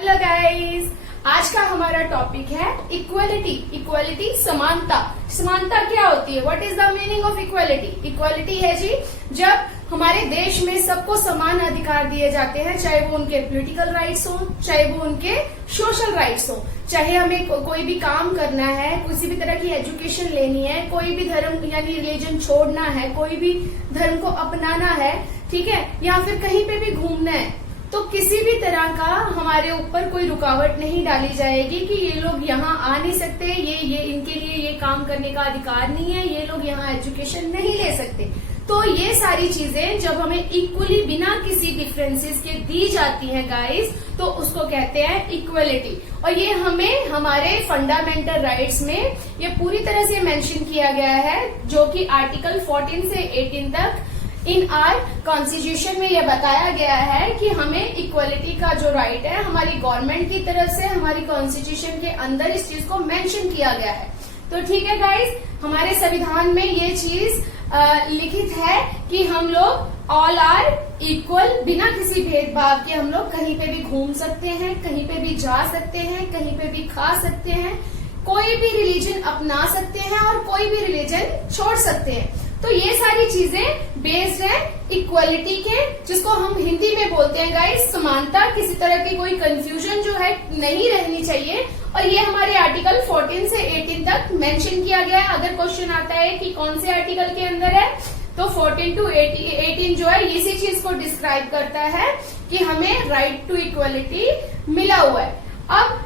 Hello guys, आज का हमारा टॉपिक है इक्वलिटी। इक्वलिटी समानता। समानता क्या होती है? What is the meaning of equality? Equality है जी जब हमारे देश में सबको समान अधिकार दिए जाते हैं, चाहे वो उनके पॉलिटिकल राइट्स हो, चाहे वो उनके सोशल राइट्स हो, चाहे हमें कोई भी काम करना है, किसी भी तरह की एजुकेशन लेनी है, कोई भी धर्म यानी रिलीजन छोड़ना है, कोई भी धर्म को अपनाना है, ठीक है, या फिर कहीं पे भी घूमना है, तो किसी भी तरह का हमारे ऊपर कोई रुकावट नहीं डाली जाएगी कि ये लोग यहाँ आ नहीं सकते, ये इनके लिए ये काम करने का अधिकार नहीं है, ये लोग यहाँ एजुकेशन नहीं ले सकते। तो ये सारी चीजें जब हमें इक्वली बिना किसी डिफरेंसेस के दी जाती हैं गाइस, तो उसको कहते हैं इक्वलिटी। और ये हमें हमारे फंडामेंटल राइट्स में ये पूरी तरह से मेंशन किया गया है, जो कि आर्टिकल 14 से 18 तक इन आर कॉन्स्टिट्यूशन में यह बताया गया है कि हमें इक्वलिटी का जो राइट है हमारी गवर्नमेंट की तरफ से हमारी कॉन्स्टिट्यूशन के अंदर इस चीज को मेंशन किया गया है। तो ठीक है गाइस, हमारे संविधान में ये चीज लिखित है कि हम लोग ऑल आर इक्वल, बिना किसी भेदभाव के हम लोग कहीं पे भी घूम सकते हैं, कहीं पे भी जा सकते हैं, कहीं पे भी खा सकते हैं, कोई भी रिलीजन अपना सकते हैं और कोई भी रिलीजन छोड़ सकते हैं। तो ये सारी चीजें बेस्ड है इक्वलिटी के, जिसको हम हिंदी में बोलते हैं गाइस समानता। किसी तरह की कोई कंफ्यूजन जो है नहीं रहनी चाहिए। और ये हमारे आर्टिकल 14 से 18 तक मेंशन किया गया है। अगर क्वेश्चन आता है कि कौन से आर्टिकल के अंदर है, तो 14 to 18 जो है इसी चीज को डिस्क्राइब करता है कि हमें राइट टू इक्वलिटी मिला हुआ है। अब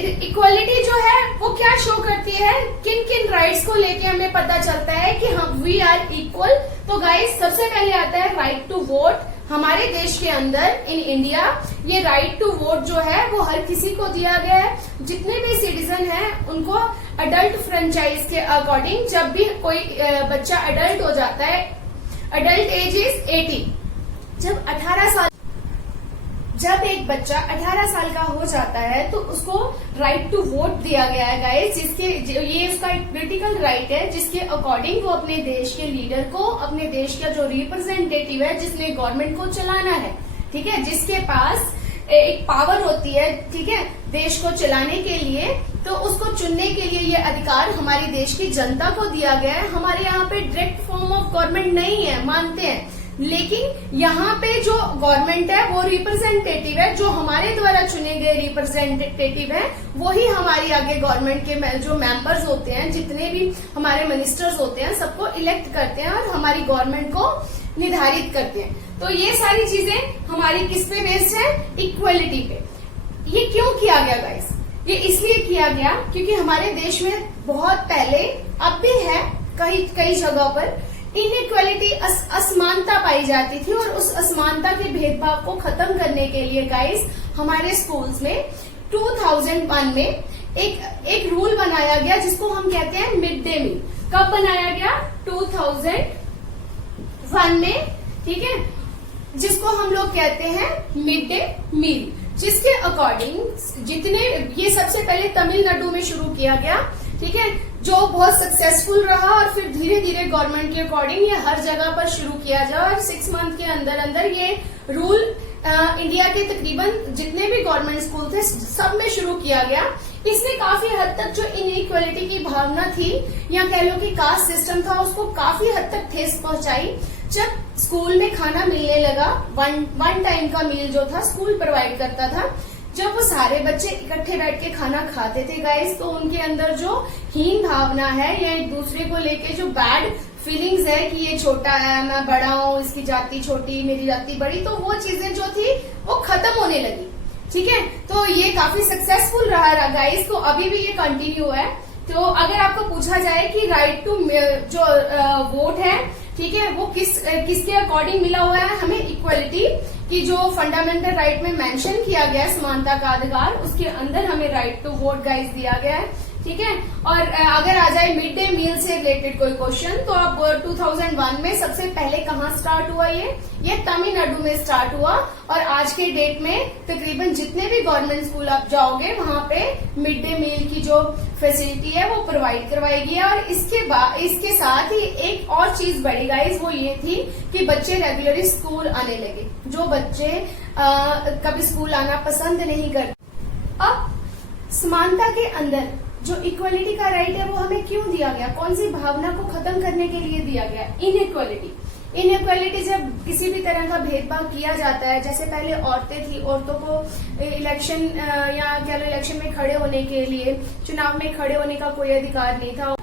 इक्वलिटी जो है वो क्या शो करती है, किन किन राइट्स को लेके हमें पता चलता है कि हम वी आर इक्वल। तो गाइस सबसे पहले आता है राइट टू वोट। हमारे देश के अंदर इन इंडिया ये राइट टू वोट जो है वो हर किसी को दिया गया है। जितने भी सिटीजन हैं उनको अडल्ट फ्रेंचाइज के अकॉर्डिंग जब भी कोई बच्चा अडल्ट हो जाता है, अडल्ट एज इज 18, जब एक बच्चा 18 साल का हो जाता है तो उसको राइट टू वोट दिया गया है गाइस, ये उसका एक क्रिटिकल राइट है जिसके अकॉर्डिंग वो अपने देश के लीडर को, अपने देश का जो रिप्रेजेंटेटिव है जिसने गवर्नमेंट को चलाना है, ठीक है, जिसके पास एक पावर होती है, ठीक है, देश को चलाने के लिए, तो उसको चुनने के लिए ये अधिकार हमारे देश की जनता को दिया गया है। हमारे यहाँ पे डायरेक्ट फॉर्म ऑफ गवर्नमेंट नहीं है, मानते हैं, लेकिन यहाँ पे जो गवर्नमेंट है वो रिप्रेजेंटेटिव है, जो हमारे द्वारा चुने गए रिप्रेजेंटेटिव है वही हमारी आगे गवर्नमेंट के जो मेंबर्स होते हैं, जितने भी हमारे मिनिस्टर्स होते हैं, सबको इलेक्ट करते हैं और हमारी गवर्नमेंट को निर्धारित करते हैं। तो ये सारी चीजें हमारी किस पे बेस्ड है? इक्वलिटी पे। ये क्यों किया गया गाइस? ये इसलिए किया गया क्योंकि हमारे देश में बहुत पहले, अब भी है कई जगह पर इनइक्वालिटी, असमानता पाई जाती थी। और उस असमानता के भेदभाव को खत्म करने के लिए गाइस हमारे स्कूल्स में 2001 में एक रूल बनाया गया जिसको हम कहते हैं मिड डे मील। कब बनाया गया? 2001 में, ठीक है, जिसको हम लोग कहते हैं मिड डे मील, जिसके अकॉर्डिंग जितने, ये सबसे पहले तमिलनाडु में शुरू किया गया, ठीक है, जो बहुत सक्सेसफुल रहा और फिर धीरे धीरे गवर्नमेंट के अकॉर्डिंग ये हर जगह पर शुरू किया जाए और 6 मंथ के अंदर अंदर ये रूल इंडिया के तकरीबन जितने भी गवर्नमेंट स्कूल थे सब में शुरू किया गया। इसने काफी हद तक जो इनइक्वालिटी की भावना थी या कह लो कि कास्ट सिस्टम था उसको काफी हद तक ठेस पहुंचाई। जब स्कूल में खाना मिलने लगा, वन टाइम का मील जो था स्कूल प्रोवाइड करता था, जब वो सारे बच्चे इकट्ठे बैठ के खाना खाते थे गाइस, तो उनके अंदर जो हीन भावना है या एक दूसरे को लेके जो बैड फीलिंग्स है कि ये छोटा है, मैं बड़ा हूँ, इसकी जाति छोटी, मेरी जाति बड़ी, तो वो चीजें जो थी वो खत्म होने लगी, ठीक है। तो ये काफी सक्सेसफुल रहा गाइस, तो अभी भी ये कंटिन्यू है। तो अगर आपको पूछा जाए कि राइट टू जो वोट है, ठीक है, वो किसके अकॉर्डिंग मिला हुआ है हमें? इक्वलिटी की जो फंडामेंटल राइट में मेंशन किया गया है समानता का अधिकार, उसके अंदर हमें राइट टू वोट गाइस दिया गया है, ठीक है। और अगर आ जाए मिड डे मील से रिलेटेड कोई क्वेश्चन, तो अब 2001 में सबसे पहले कहाँ स्टार्ट हुआ? ये तमिलनाडु में स्टार्ट हुआ। और आज के डेट में तकरीबन जितने भी गवर्नमेंट स्कूल आप जाओगे वहां पे मिड डे मील की जो फैसिलिटी है वो प्रोवाइड करवाई गई है। और इसके साथ ही एक और चीज बढ़ी गाइस, वो ये थी कि बच्चे रेगुलरली स्कूल आने लगे। जो बच्चे कभी स्कूल आना पसंद नहीं करते, अब समानता के अंदर जो इक्वलिटी का राइट है वो हमें क्यों दिया गया, कौन सी भावना को खत्म करने के लिए दिया गया? इनइक्वालिटी जब किसी भी तरह का भेदभाव किया जाता है, जैसे पहले औरतें थी, औरतों को इलेक्शन या कह लो इलेक्शन में खड़े होने के लिए, चुनाव में खड़े होने का कोई अधिकार नहीं था।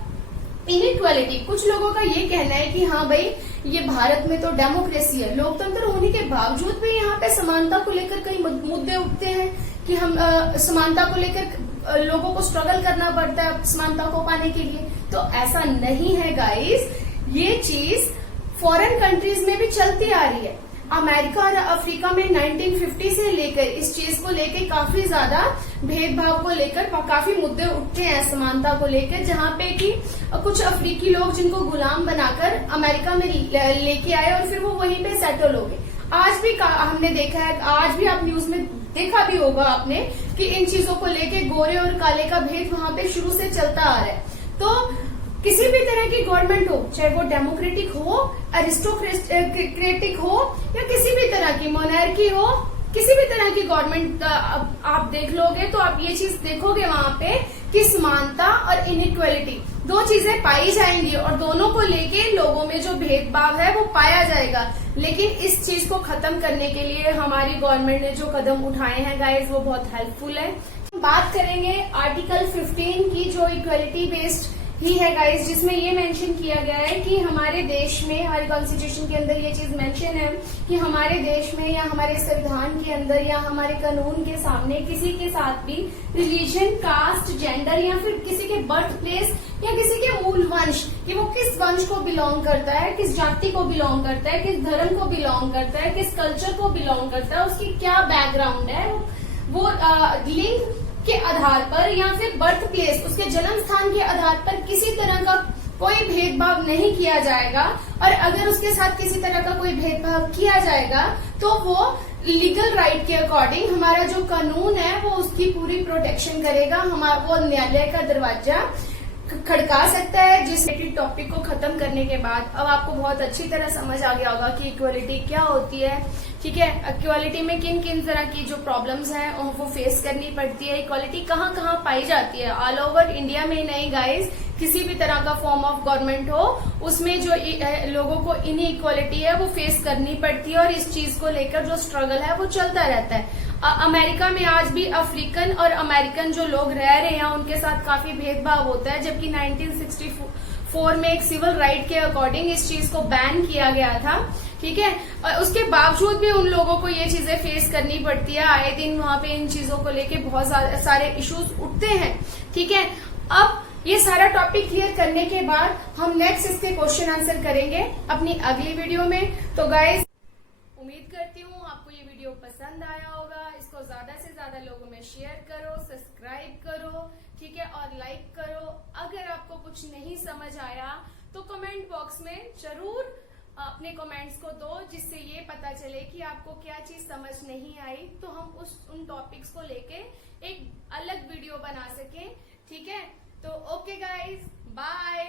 इनइक्वालिटी, कुछ लोगों का ये कहना है कि हाँ भाई ये भारत में तो डेमोक्रेसी है, लोकतंत्र होने के बावजूद भी यहाँ पे समानता को लेकर कई मुद्दे उठते हैं कि हम समानता को लेकर लोगों को स्ट्रगल करना पड़ता है समानता को पाने के लिए। तो ऐसा नहीं है गाइस, ये चीज फॉरेन कंट्रीज में भी चलती आ रही है। अमेरिका और अफ्रीका में 1950 से लेकर इस चीज को लेकर काफी ज्यादा भेदभाव को लेकर काफी मुद्दे उठते हैं समानता को लेकर, जहाँ पे कि कुछ अफ्रीकी लोग जिनको गुलाम बनाकर अमेरिका में लेके आए और फिर वो वहीं पे सेटल हो गए। आज भी हमने देखा है, आज भी आप न्यूज में देखा भी होगा आपने कि इन चीजों को लेके गोरे और काले का भेद वहां पे शुरू से चलता आ रहा है। तो किसी भी तरह की गवर्नमेंट हो, चाहे वो डेमोक्रेटिक हो, अरिस्टोक्रेटिक हो या किसी भी तरह की मोनार्की हो, किसी भी तरह की गवर्नमेंट आप देख लोगे तो आप ये चीज देखोगे वहां पे कि समानता और इनइक्वालिटी दो चीजें पाई जाएंगी और दोनों को लेके लोगों में जो भेदभाव है वो पाया जाएगा। लेकिन इस चीज को खत्म करने के लिए हमारी गवर्नमेंट ने जो कदम उठाए हैं गाइस वो बहुत हेल्पफुल है। बात करेंगे आर्टिकल 15 की, जो इक्वलिटी बेस्ड ही है गाइस, जिसमें ये मेंशन किया गया है कि हमारे देश में, हमारे कॉन्स्टिट्यूशन के अंदर ये चीज मेंशन है कि हमारे देश में या हमारे संविधान के अंदर या हमारे कानून के सामने किसी के साथ भी रिलीजन, कास्ट, जेंडर या फिर किसी के बर्थ प्लेस या किसी के मूल वंश, कि वो किस वंश को बिलोंग करता है, किस जाति को बिलोंग करता है, किस धर्म को बिलोंग करता है, किस कल्चर को बिलोंग करता है, उसकी क्या बैकग्राउंड है, वो लिंग के आधार पर या फिर बर्थ प्लेस, उसके जन्म स्थान के आधार पर किसी तरह का कोई भेदभाव नहीं किया जाएगा। और अगर उसके साथ किसी तरह का कोई भेदभाव किया जाएगा तो वो लीगल राइट के अकॉर्डिंग हमारा जो कानून है वो उसकी पूरी प्रोटेक्शन करेगा। वो न्यायालय का दरवाजा खड़का सकता है। जिस टॉपिक को खत्म करने के बाद अब आपको बहुत अच्छी तरह समझ आ गया होगा कि इक्वलिटी क्या होती है। ठीक है, इक्वालिटी में किन किन तरह की जो प्रॉब्लम्स हैं वो फेस करनी पड़ती है, इक्वालिटी कहाँ कहाँ पाई जाती है। ऑल ओवर इंडिया में नहीं गाइस, किसी भी तरह का फॉर्म ऑफ गवर्नमेंट हो उसमें जो लोगों को इनइक्वालिटी है वो फेस करनी पड़ती है और इस चीज को लेकर जो स्ट्रगल है वो चलता रहता है। अमेरिका में आज भी अफ्रीकन और अमेरिकन जो लोग रह रहे हैं उनके साथ काफी भेदभाव होता है, जबकि 1964 में एक सिविल राइट के अकॉर्डिंग इस चीज को बैन किया गया था। ठीक है, और उसके बावजूद भी उन लोगों को ये चीजें फेस करनी पड़ती है। आए दिन वहां पे इन चीजों को लेके बहुत सारे इश्यूज उठते हैं। ठीक है, अब ये सारा टॉपिक क्लियर करने के बाद हम नेक्स्ट इसके क्वेश्चन आंसर करेंगे अपनी अगली वीडियो में। तो गाइस, उम्मीद करती हूँ आपको ये वीडियो पसंद आया होगा। इसको ज्यादा से ज्यादा लोगों में शेयर करो, सब्सक्राइब करो, ठीक है, और लाइक करो। अगर आपको कुछ नहीं समझ आया तो कमेंट बॉक्स में जरूर अपने कमेंट्स को दो, जिससे ये पता चले कि आपको क्या चीज समझ नहीं आई, तो हम उन टॉपिक्स को लेके एक अलग वीडियो बना सकें। ठीक है, तो ओके गाइज, बाय।